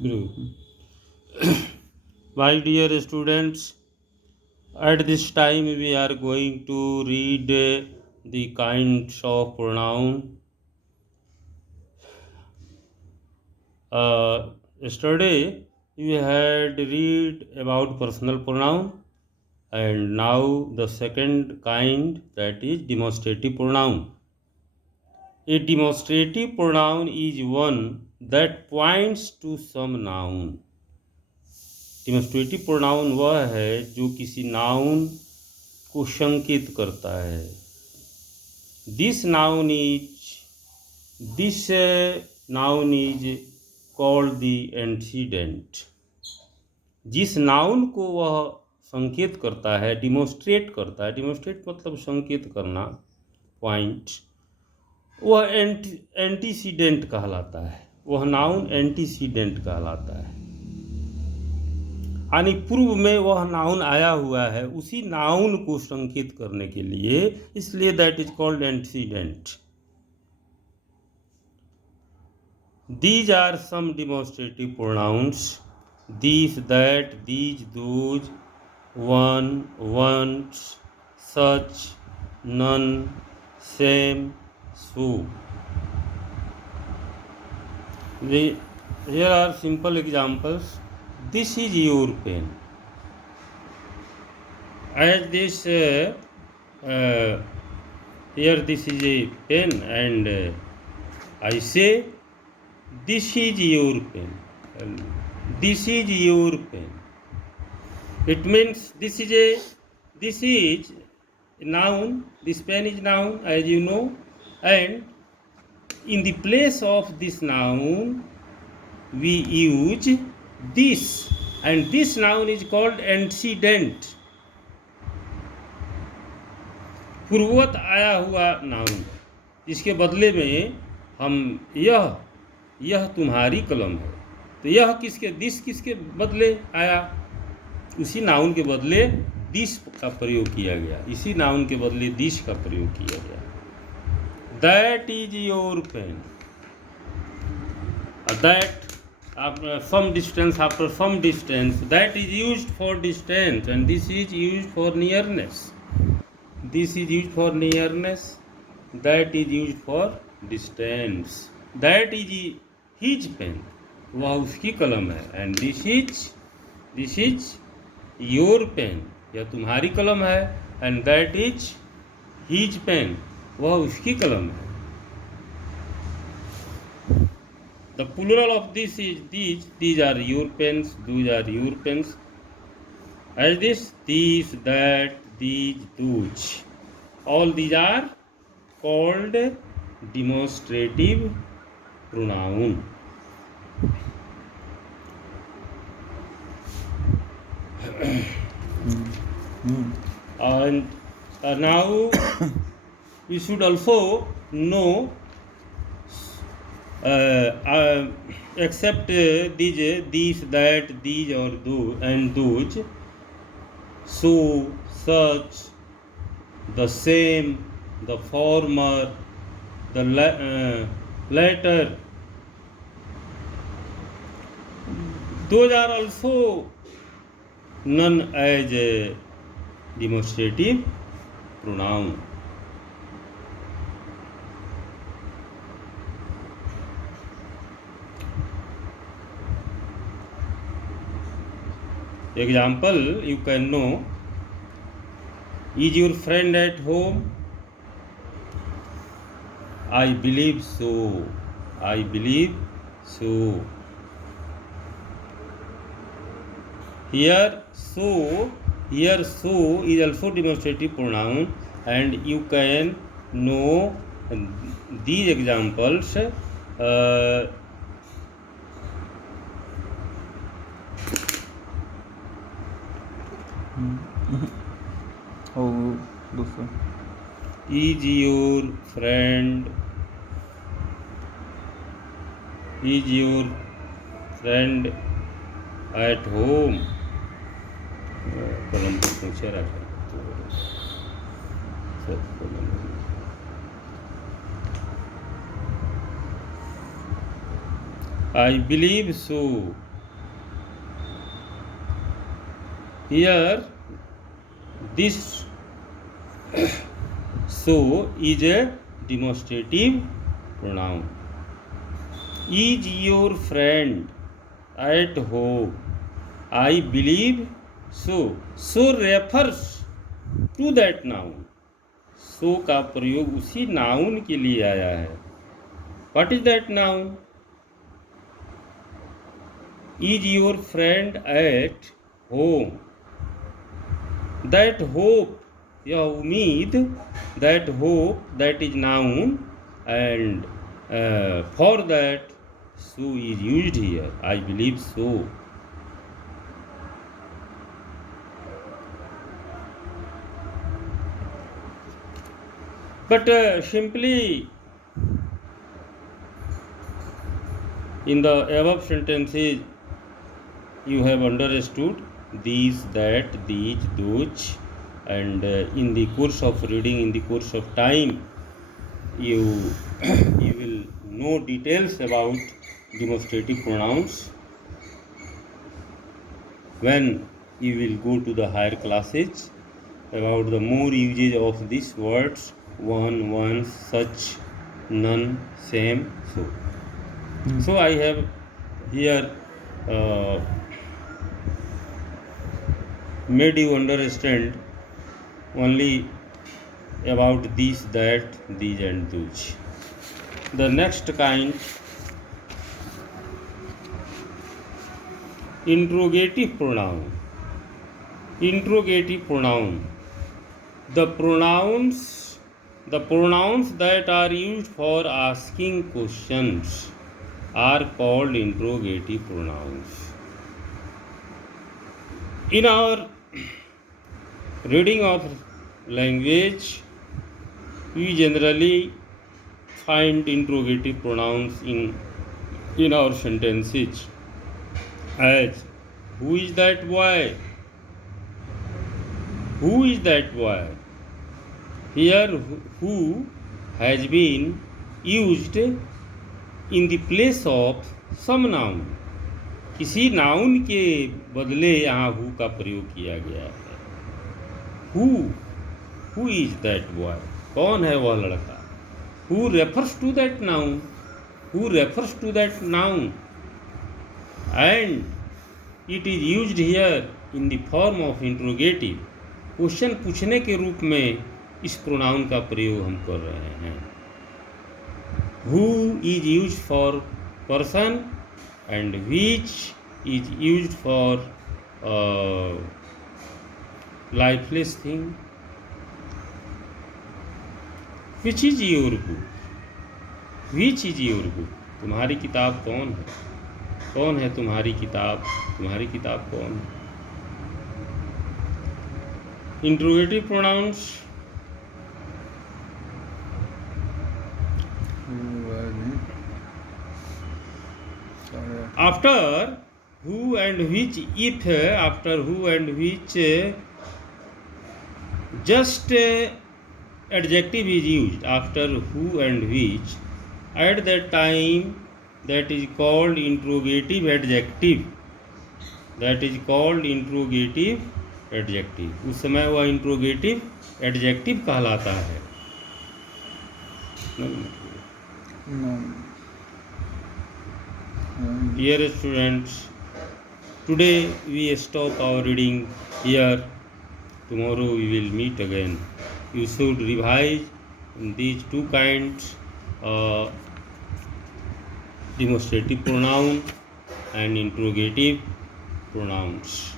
Group. My dear students, at this time we are going to read the kinds of pronoun. Yesterday we had read about personal pronoun, and now the second kind, that is demonstrative pronoun. A demonstrative pronoun is one that points to some noun. Demonstrative pronoun वह है जो किसी noun को संकेत करता है. This noun is called the antecedent. जिस noun को वह संकेत करता है, डिमोस्ट्रेट करता है, डिमोस्ट्रेट मतलब संकेत करना, पॉइंट, वह एंटीसीडेंट कहलाता है. वह नाउन एंटीसीडेंट कहलाता है, यानी पूर्व में वह नाउन आया हुआ है उसी नाउन को संकेत करने के लिए, इसलिए that is called antecedent. These are some demonstrative pronouns: this, that, these, those, one, ones, such, none, same, so. Here are simple examples. This is your pen. As this here this is a pen, and I say this is your pen. This is your pen. It means this is noun. This pen is noun, as you know, and in the place of this noun we use this, and this noun is called antecedent. पूर्ववत आया हुआ noun, इसके बदले में हम यह तुम्हारी कलम है, तो यह दिस किसके बदले आया? उसी नाउन के बदले दिस का प्रयोग किया गया, इसी नाउन के बदले दिस का प्रयोग किया गया. That is your pen. That after some distance, that is used for distance, and this is used for nearness. This is used for nearness, that is used for distance. That is his pen, वह उसकी कलम है, and this is your pen, यह तुम्हारी कलम है, and that is his pen, वह उसकी कलम है. The plural of this is these are your pens, those are your pens. As this, these, that, these, those, all these are called demonstrative pronoun. And now we should also know except these, that, these, or those, and those, so, such, the same, the former, the latter, those are also known as demonstrative pronoun. Example, you can know: is your friend at home? I believe so. I believe so. Here so is also demonstrative pronoun, and you can know these examples. Is your friend at home? कलम को पूछे रखा. I believe so. Here, this so is a demonstrative pronoun. Is your friend at home? I believe so. So refers to that noun. So का प्रयोग उसी noun के लिए आया है. What is that noun? Is your friend at home? That hope, या उम्मीद, that hope, that is noun, and for that so is used here. I believe so. But simply in the above sentences you have understood these, that, these, those, and in the course of reading, in the course of time, you will know details about demonstrative pronouns when you will go to the higher classes, about the more usage of these words: one, once, such, none, same, so. So I have here made you understand only about these, that, these, and those. The next kind, interrogative pronoun. Interrogative pronoun. The pronouns that are used for asking questions are called interrogative pronouns. In our reading of language, we generally find interrogative pronouns in our sentences as who is that boy? Who is that boy? Here who has been used in the place of some noun. किसी noun के बदले यहाँ who का प्रयोग किया गया है. Who is that boy? कौन है वह लड़का? Who refers to that noun. Who refers to that noun and it is used here in the form of interrogative. Question पूछने के रूप में इस प्रोनाउन का प्रयोग हम कर रहे हैं. Who is used for person and which is used for lifeless thing. Which is your book? Which is your book? तुम्हारी किताब कौन है? कौन है तुम्हारी किताब? तुम्हारी किताब कौन है? Interrogative pronouns. After who and which, if after who and which just adjective is used after who and which, at that time that is called interrogative adjective. That is called interrogative adjective. उस समय वह interrogative adjective कहलाता है. Dear students, today we stop our reading here. Tomorrow we will meet again. You should revise these two kinds, demonstrative pronoun and interrogative pronouns.